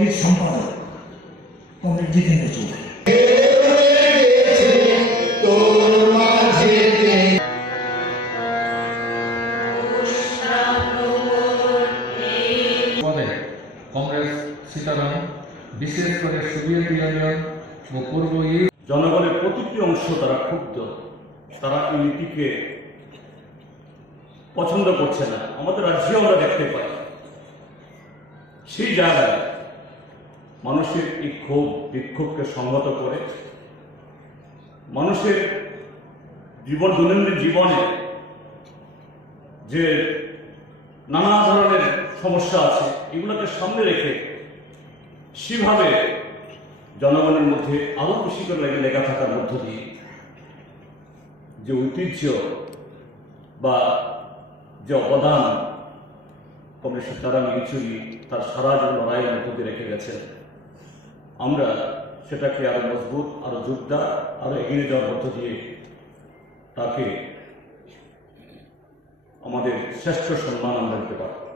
কমিটির সম্পাদক কমরেড জিতেন্দ্র চৌধুরী। কংগ্রেস সীতারাম বিশেষ করে সোভিয়েত ইউনিয়ন ও পূর্ব ইউরোপ জনগণের প্রতিটি অংশ তারা ক্ষুব্ধ। তারা এই নীতিকে পছন্দ করছে না। আমাদের রাজ্যে আমরা দেখতে পাই। সেই জায়গায় মানুষের এই ক্ষোভ, বিক্ষোভকে সংহত করে মানুষের জীবন, দৈনন্দিন জীবনে যে নানা ধরনের সমস্যা আছে, এগুলোকে সামনে রেখে সেভাবে জনগণের মধ্যে আরও বেশি করে লেগে লেখা থাকার মধ্য দিয়ে যে ঐতিহ্য বা যে অবদান কমরেড সীতারাম ইয়েচুরি তার সারা জীবন লড়াইয়ের মধ্য রেখে গেছেন। আমরা সেটাকে আরও মজবুত, আরও জোরদার, আরও এগিয়ে যাওয়ার মধ্য দিয়ে তাকে আমাদের শ্রেষ্ঠ সম্মান আমরা দিতে পারব।